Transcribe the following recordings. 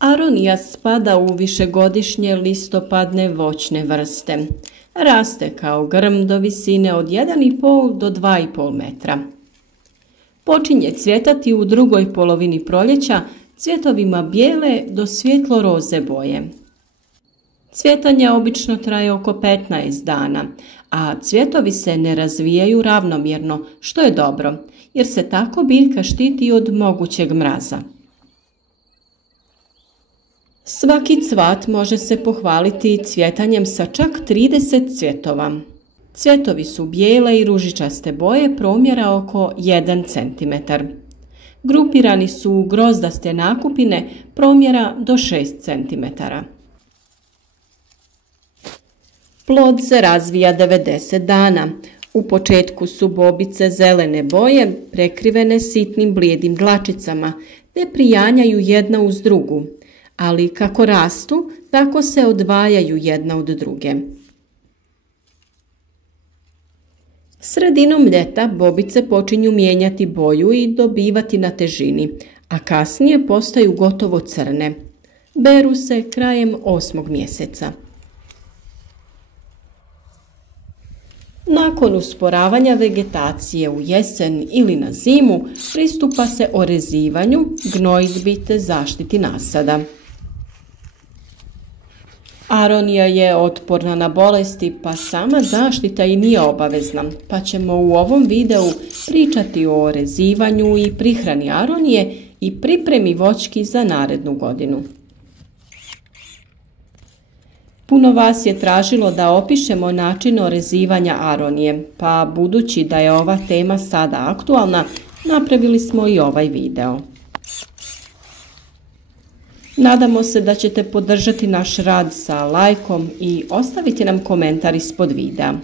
Aronija spada u višegodišnje listopadne voćne vrste. Raste kao grm do visine od 1,5 do 2,5 metra. Počinje cvjetati u drugoj polovini proljeća cvjetovima bijele do svjetlo-roze boje. Cvjetanje obično traje oko 15 dana, a cvjetovi se ne razvijaju ravnomjerno, što je dobro, jer se tako biljka štiti od mogućeg mraza. Svaki cvat može se pohvaliti cvjetanjem sa čak 30 cvjetova. Cvjetovi su bijele i ružičaste boje promjera oko 1 cm. Grupirani su u grozdaste nakupine promjera do 6 cm. Plod se razvija 90 dana. U početku su bobice zelene boje prekrivene sitnim blijedim dlačicama te prijanjaju jedna uz drugu, ali kako rastu, tako se odvajaju jedna od druge. Sredinom ljeta bobice počinju mijenjati boju i dobivati na težini, a kasnije postaju gotovo crne. Beru se krajem 8. mjeseca. Nakon usporavanja vegetacije u jesen ili na zimu, pristupa se orezivanju, gnojidbi te zaštiti nasada. Aronija je otporna na bolesti, pa sama zaštita i nije obavezna, pa ćemo u ovom videu pričati o orezivanju i prihrani aronije i pripremi voćki za narednu godinu. Puno vas je tražilo da opišemo način orezivanja aronije, pa budući da je ova tema sada aktualna, napravili smo i ovaj video. Nadamo se da ćete podržati naš rad sa lajkom i ostaviti nam komentar ispod videa.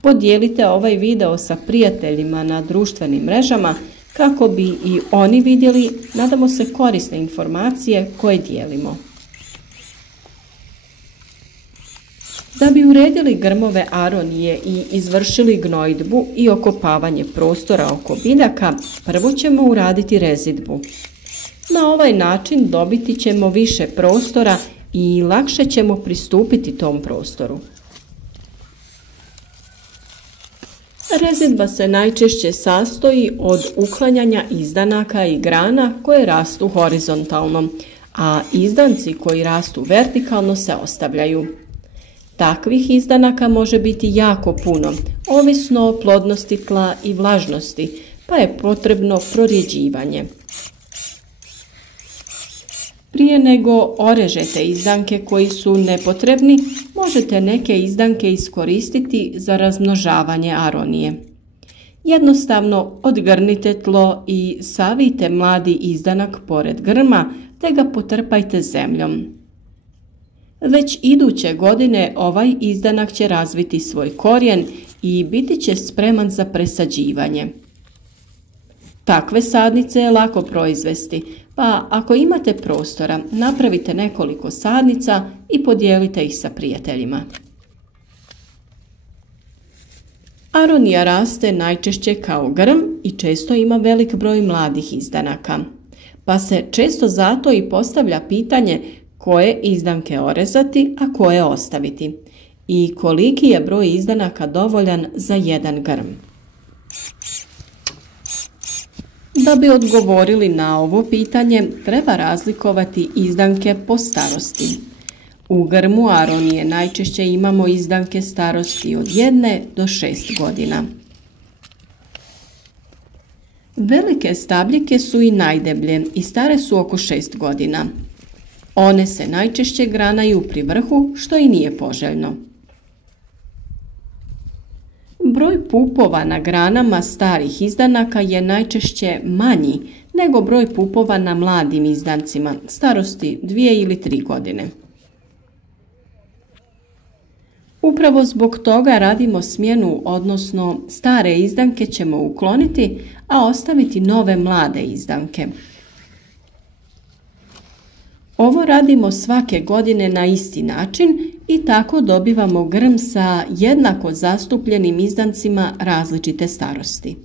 Podijelite ovaj video sa prijateljima na društvenim mrežama kako bi i oni vidjeli, nadamo se, korisne informacije koje dijelimo. Da bi uredili grmove aronije i izvršili gnojidbu i okopavanje prostora oko biljaka, prvo ćemo uraditi rezidbu. Na ovaj način dobiti ćemo više prostora i lakše ćemo pristupiti tom prostoru. Rezidba se najčešće sastoji od uklanjanja izdanaka i grana koje rastu horizontalno, a izdanci koji rastu vertikalno se ostavljaju. Takvih izdanaka može biti jako puno, ovisno o plodnosti tla i vlažnosti, pa je potrebno prorjeđivanje. Prije nego orežete izdanke koji su nepotrebni, možete neke izdanke iskoristiti za razmnožavanje aronije. Jednostavno odgrnite tlo i savijte mladi izdanak pored grma te ga potrpajte zemljom. Već iduće godine ovaj izdanak će razviti svoj korijen i biti će spreman za presađivanje. Takve sadnice je lako proizvesti, pa ako imate prostora, napravite nekoliko sadnica i podijelite ih sa prijateljima. Aronija raste najčešće kao grm i često ima velik broj mladih izdanaka, pa se često zato i postavlja pitanje koje izdanke orezati, a koje ostaviti i koliki je broj izdanaka dovoljan za jedan grm. Da bi odgovorili na ovo pitanje, treba razlikovati izdanke po starosti. U grmu aronije najčešće imamo izdanke starosti od 1 do 6 godina. Velike stabljike su i najdeblje i stare su oko 6 godina. One se najčešće granaju pri vrhu, što i nije poželjno. Broj pupova na granama starih izdanaka je najčešće manji nego broj pupova na mladim izdancima starosti 2 ili 3 godine. Upravo zbog toga radimo smjenu, odnosno stare izdanke ćemo ukloniti, a ostaviti nove mlade izdanke. Ovo radimo svake godine na isti način i tako dobivamo grm sa jednako zastupljenim izdancima različite starosti.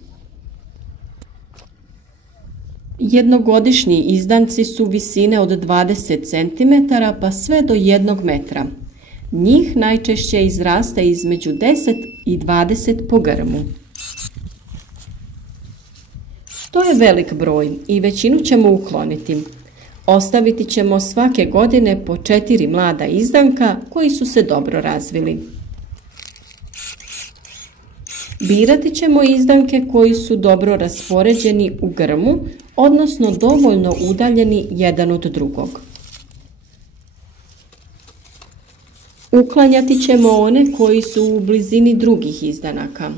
Jednogodišnji izdanci su visine od 20 cm pa sve do 1 metra. Njih najčešće izraste između 10 i 20 po grmu. To je velik broj i većinu ćemo ukloniti. Ostaviti ćemo svake godine po 4 mlada izdanka koji su se dobro razvili. Birati ćemo izdanke koji su dobro raspoređeni u grmu, odnosno dovoljno udaljeni jedan od drugog. Uklanjati ćemo one koji su u blizini drugih izdanaka.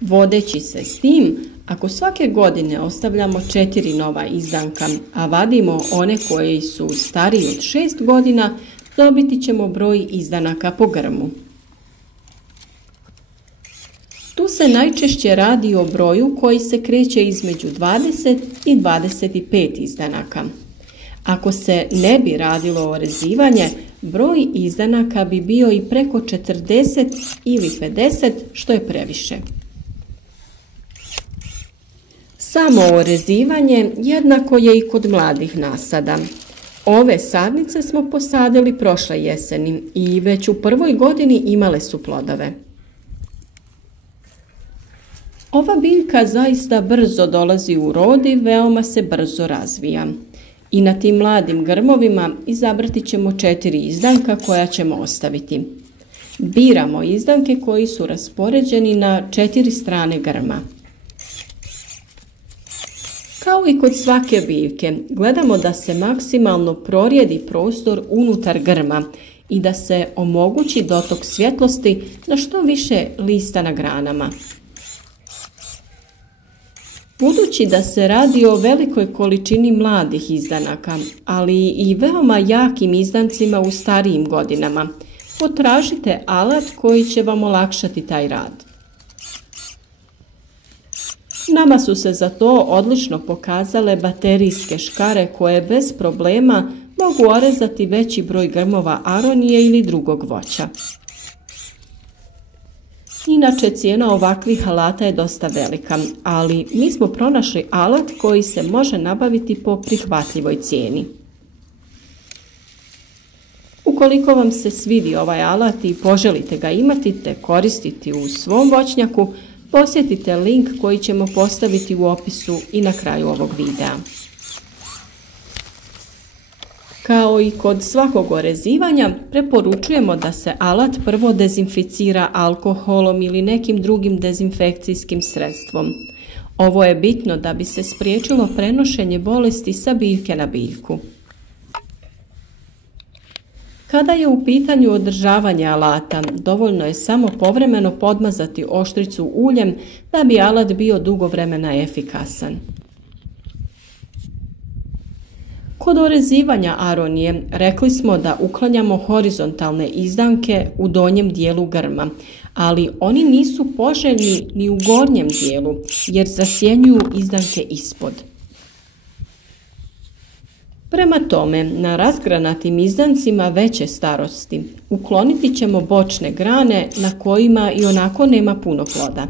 Vodeći se s tim, ako svake godine ostavljamo 4 nova izdanka, a vadimo one koji su stariji od 6 godina, dobiti ćemo broj izdanaka po grmu. Tu se najčešće radi o broju koji se kreće između 20 i 25 izdanaka. Ako se ne bi radilo orezivanje, broj izdanaka bi bio i preko 40 ili 50, što je previše. Samo orezivanje jednako je i kod mladih nasada. Ove sadnice smo posadili prošle jeseni i već u prvoj godini imale su plodove. Ova biljka zaista brzo dolazi u rod i veoma se brzo razvija. I na tim mladim grmovima izabrati ćemo 4 izdanka koja ćemo ostaviti. Biramo izdanke koji su raspoređeni na 4 strane grma. Kao i kod svake biljke, gledamo da se maksimalno prorijedi prostor unutar grma i da se omogući dotok svjetlosti na što više lista na granama. Budući da se radi o velikoj količini mladih izdanaka, ali i veoma jakim izdancima u starijim godinama, potražite alat koji će vam olakšati taj rad. Nama su se za to odlično pokazale baterijske škare koje bez problema mogu orezati veći broj grmova aronije ili drugog voća. Inače, cijena ovakvih alata je dosta velika, ali mi smo pronašli alat koji se može nabaviti po prihvatljivoj cijeni. Ukoliko vam se svidi ovaj alat i poželite ga imati te koristiti u svom voćnjaku, posjetite link koji ćemo postaviti u opisu i na kraju ovog videa. Kao i kod svakog orezivanja, preporučujemo da se alat prvo dezinficira alkoholom ili nekim drugim dezinfekcijskim sredstvom. Ovo je bitno da bi se spriječilo prenošenje bolesti sa biljke na biljku. Kada je u pitanju održavanje alata, dovoljno je samo povremeno podmazati oštricu uljem da bi alat bio dugo vremena efikasan. Kod orezivanja aronije rekli smo da uklanjamo horizontalne izdanke u donjem dijelu grma, ali oni nisu poželjni ni u gornjem dijelu jer zasjenjuju izdanke ispod. Prema tome, na razgranatim izdancima veće starosti ukloniti ćemo bočne grane na kojima i onako nema puno ploda.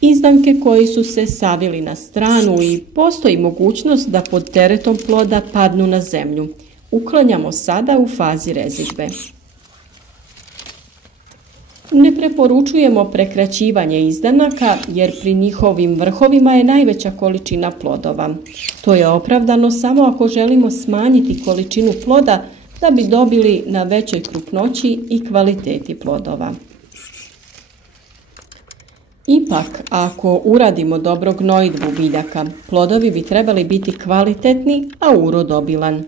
Izdanke koji su se savili na stranu i postoji mogućnost da pod teretom ploda padnu na zemlju, uklanjamo sada u fazi rezidbe. Ne preporučujemo prekraćivanje izdanaka jer pri njihovim vrhovima je najveća količina plodova. To je opravdano samo ako želimo smanjiti količinu ploda da bi dobili na većoj krupnoći i kvaliteti plodova. Ipak, ako uradimo dobro gnojidbu biljaka, plodovi bi trebali biti kvalitetni, a urod obilan.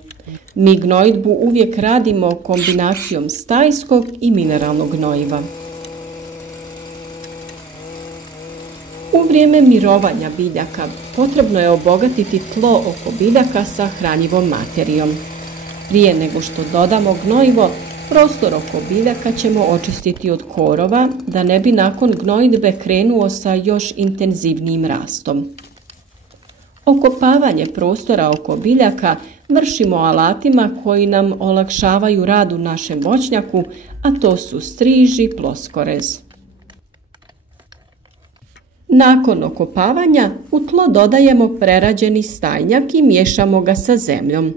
Mi gnojidbu uvijek radimo kombinacijom stajskog i mineralnog gnojiva. U vrijeme mirovanja biljaka potrebno je obogatiti tlo oko biljaka sa hranjivom materijom. Prije nego što dodamo gnojivo, prostor oko biljaka ćemo očistiti od korova da ne bi nakon gnojidbe krenuo sa još intenzivnijim rastom. Okopavanje prostora oko biljaka vršimo alatima koji nam olakšavaju rad u našem voćnjaku, a to su striž i ploskorez. Nakon okopavanja u tlo dodajemo prerađeni stajnjak i miješamo ga sa zemljom.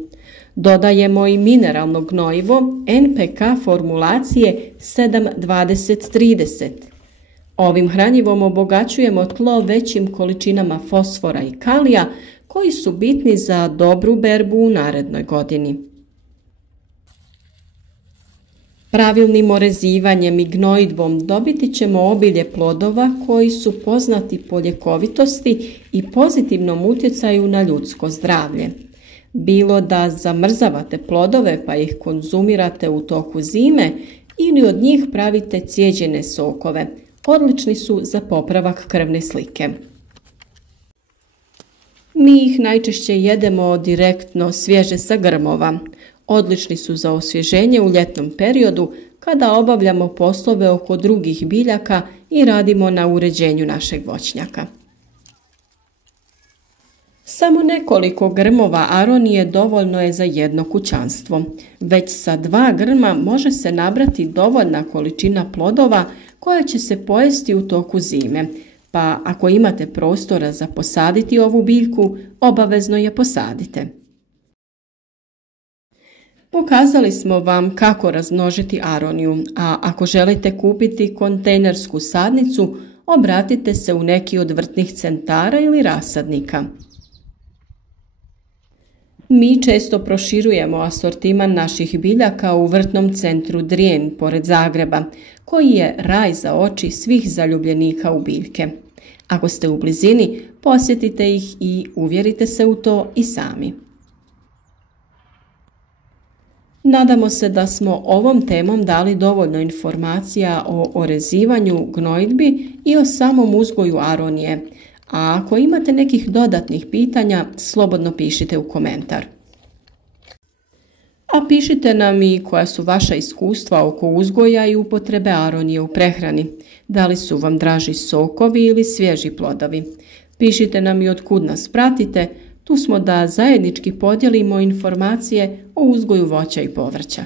Dodajemo i mineralno gnojivo NPK formulacije 7-20-30. Ovim hranjivom obogaćujemo tlo većim količinama fosfora i kalija koji su bitni za dobru berbu u narednoj godini. Pravilnim orezivanjem i gnojidbom dobiti ćemo obilje plodova koji su poznati po ljekovitosti i pozitivnom utjecaju na ljudsko zdravlje. Bilo da zamrzavate plodove pa ih konzumirate u toku zime ili od njih pravite cijeđene sokove, odlični su za popravak krvne slike. Mi ih najčešće jedemo direktno svježe sa grmova. Odlični su za osvježenje u ljetnom periodu kada obavljamo poslove oko drugih biljaka i radimo na uređenju našeg voćnjaka. Samo nekoliko grmova aronije dovoljno je za jedno kućanstvo. Već sa 2 grma može se nabrati dovoljna količina plodova koja će se pojesti u toku zime, pa ako imate prostora za posaditi ovu biljku, obavezno je posadite. Pokazali smo vam kako razmnožiti aroniju, a ako želite kupiti kontejnersku sadnicu, obratite se u neki od vrtnih centara ili rasadnika. Mi često proširujemo asortiman naših biljaka u vrtnom centru Drijen pored Zagreba, koji je raj za oči svih zaljubljenika u biljke. Ako ste u blizini, posjetite ih i uvjerite se u to i sami. Nadamo se da smo ovom temom dali dovoljno informacija o orezivanju, gnojidbi i o samom uzgoju aronije. A ako imate nekih dodatnih pitanja, slobodno pišite u komentar. A pišite nam i koja su vaša iskustva oko uzgoja i upotrebe aronije u prehrani. Da li su vam draži sokovi ili svježi plodovi? Pišite nam i otkud nas pratite, tu smo da zajednički podijelimo informacije o uzgoju voća i povrća.